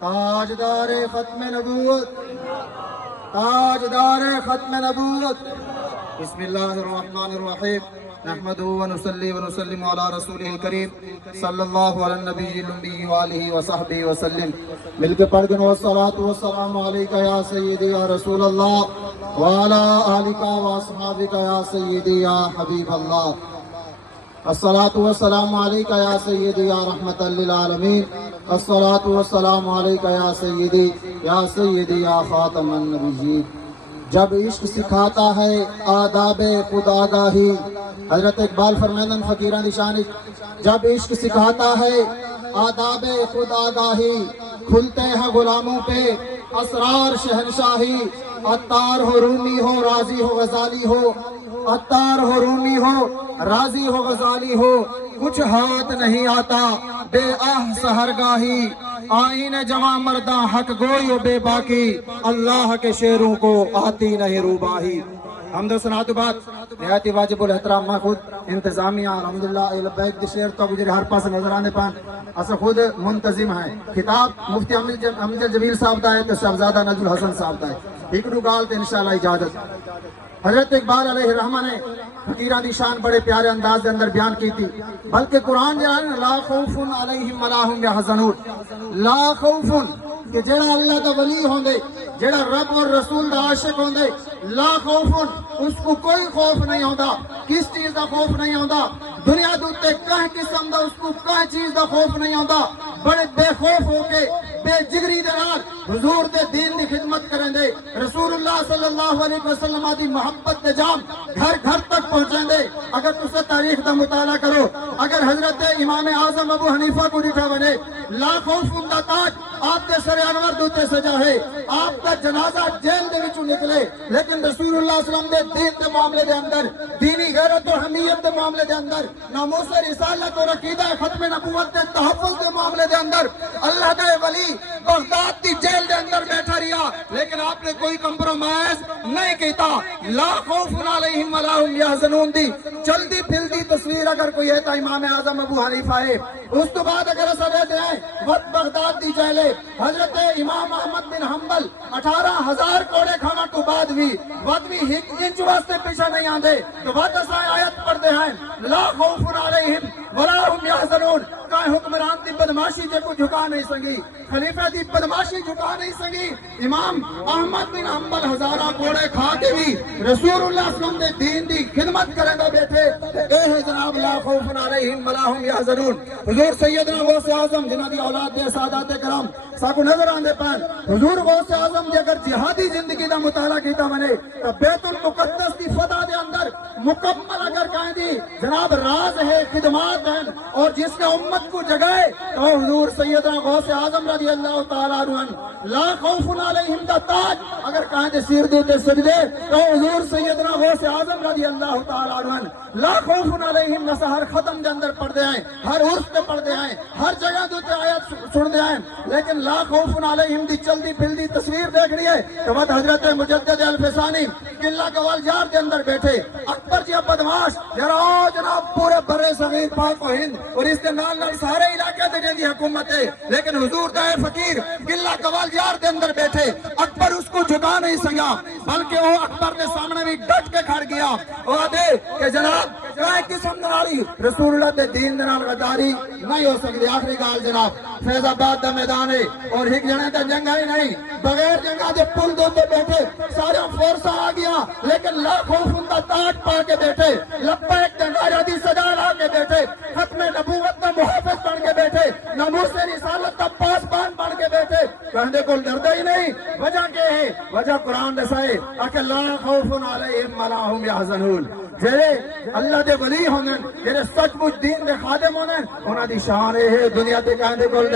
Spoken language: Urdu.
تاجدار ختم نبوت، تاجدار ختم نبوت. بسم اللہ الرحمن الرحیم. نحمده ونصلی ونسلم علی رسولہ الکریم صلی اللہ علی النبی الأمی وآلہ وصحبہ وسلم. مل کے پڑھ دیں والصلاة والسلام علیکہ یا سیدی یا رسول اللہ وعلی آلکہ واصحابکہ یا سیدی یا حبیب اللہ. الصلاة والسلام علیکہ یا سیدی یا رحمت للعالمین. الصلاة والسلام علیکہ یا سیدی یا خاتم النبیین. جب عشق سکھاتا ہے آداب خود آگاہی، حضرت اقبال فرمائیں فقیران دی شان، جب عشق سکھاتا ہے آداب خود آگاہی، کھلتے ہیں غلاموں پہ اسرار شہنشاہی. عطار ہو رومی ہو راضی ہو غزالی ہو، عطار ہو رومی ہو راضی ہو غزالی ہو، کچھ ہاتھ نہیں آتا بے آہ سحرگاہی. آئین جوان مرداں حق گوئی و بے باکی، اللہ کے شیروں کو آتی نہیں روباہی. حمد و ثنا تو بعد نہایت واجب الاحترام میں خود انتظامیہ الحمدللہ لبیک دی شعر تو مجھے ہر پاس نظر آنے پان اصلا خود منتظم ہے. خطاب مفتی امجد جمیل صاحب دا ہے تو شہزادہ نجم الحسن صاحب دا ہے. ایک دو گال تے انشاءاللہ اجازت. حضرت اقبال علیہ الرحمہ نے فقیران دی شان بڑے پیارے انداز دے اندر بیان کی تھی. بلکہ قرآن جو ہے لا خوف علیہم ولا هم یحزنون، لا خوف کہ جڑا اللہ دا ولی ہوندے، جڑا رب اور رسول دا عاشق ہوندے، لا خوف اس کو کوئی خوف نہیں ہوندا. کس چیز دا خوف نہیں ہوندا؟ دنیا دوتے کہیں قسم دا اس کو کہیں چیز دا خوف نہیں ہوندا. بڑے بے خوف ہو کے بے جگری دے نال حضور دے دین دی خدمت کریں دے، رسول اللہ صلی اللہ علیہ وسلم دی محبت دے جام گھر گھر تک پہنچیں دے. اگر تسے تاریخ دا مطالعہ کرو، اگر حضرت امام اعظم ابو حنیفہ کو دیکھا بنے، لا خوف دا تاج آپ دے سر انور دوتے سجا ہے، آپ دا جنازہ جیل دے وچوں نکلے، لیکن رسول اللہ صلی اللہ علیہ وسلم دے دین دے معاملے دے اندر، دینی غیرت و حمیت دے معاملے دے اندر، ناموس رسالت اور عقیدہ ختم نبوت دے تحفظ دے معاملے دے اندر اللہ دے ولی بغداد دی جیل دے اندر بیٹھا رہا، لیکن آپ نے کوئی کمپرومائز نہیں کیتا. لا خوف علیہم ولا هم یحزنون دی چلدی پھلدی تصویر اگر کوئی ہے تو امام اعظم ابو حنیفہ ہے. اس تو بعد اگر ایسا رہتے ہیں وقت بغداد دی جیلے حضرت امام احمد بن حنبل 18,000 کوڑے کھانا تو بعد بھی ایک انچ واسطے پیچھے نہیں آندے تو بعد اسائیں آیت پڑھتے ہیں لا خوف علیہم ولا هم یحزنون. کہیں حکمران دی بدماشی جے کو جھکا نہیں سنگی، خلیفہ دی بدماشی جھکا نہیں سنگی. امام احمد بن حنبل ہزارہ کوڑے کھا کے بھی رسول اللہ صلی اللہ علیہ وسلم دے دین دی خدمت کریں گے بیٹھے. اے ہے جناب لا خوف علیہم ولا هم یحزنون. حضور سیدنا غوث اعظم جنہاں دی اولاد دے سادات کرام ساکو نظر آندے پان، حضور غوث اعظم جے اگر جہادی زندگی دا مطالعہ کیتا بنے تو بیت المقدس دی فتح دے اندر مکمل اگر کہیں دی جناب راز ہے، خدمات ہیں، اور جس نے امت کو جگائے تو حضور سیدنا غوث اعظم رضی اللہ تعالیٰ عنہ. لا خوف علیہم دا تاج اگر کہیں دے سیر دیتے سجدے تو حضور سیدنا غوث اعظم رضی اللہ تعالیٰ عنہ. لا خوف علیہم نسا ہر ختم دے اندر پڑھ دے ہیں، ہر عرف پہ پڑھ دے ہیں، ہر جگہ دوتے آیت سن دے ہیں، لیکن لا خوف علیہم دی چلدی پھلدی تصویر دیکھنی ہے تو بعد حضرت مجدد الفسانی قلعہ گوال جار دے اندر بیٹھے اکبر جی بدماش جناب پورے برے صغیر پاک و ہند اور اس کے نال سارے علاقے دے جن دی حکومت ہے، لیکن حضور دا فقیر قلعہ گوال جار دے اندر بیٹھے اکبر اس کو جھکا نہیں سکا، بلکہ وہ اکبر دے سامنے بھی ڈٹ کے کھڑ گیا اور دے کہ جناب کہیں قسم ناری رسول اللہ دے دین دنال غداری نہیں ہو سکتی. آخری گال جناب فیض آباد دا میدان ہے اور ایک جنے دا جنگا ہی نہیں، بغیر جنگا دے پل دو تے بیٹھے سارے فورسا آ گیا، لیکن لا خوف ان دا تاج پا کے بیٹھے، لبیک دے نعرہ دی سجا لا کے بیٹھے، ختم نبوت دا محافظ بن کے بیٹھے، ناموس رسالت دا پاسبان بن کے بیٹھے. کہنے کو ڈردا ہی نہیں. وجہ کیا ہے؟ وجہ قرآن دسائے کہ لا خوف علیہم ولا هم یحزنون. جڑے اللہ دے ولی ہونے، جڑے سچ مچ دین دے خادم ہونے، انہاں دی شان ہے دنیا تے کہندے کول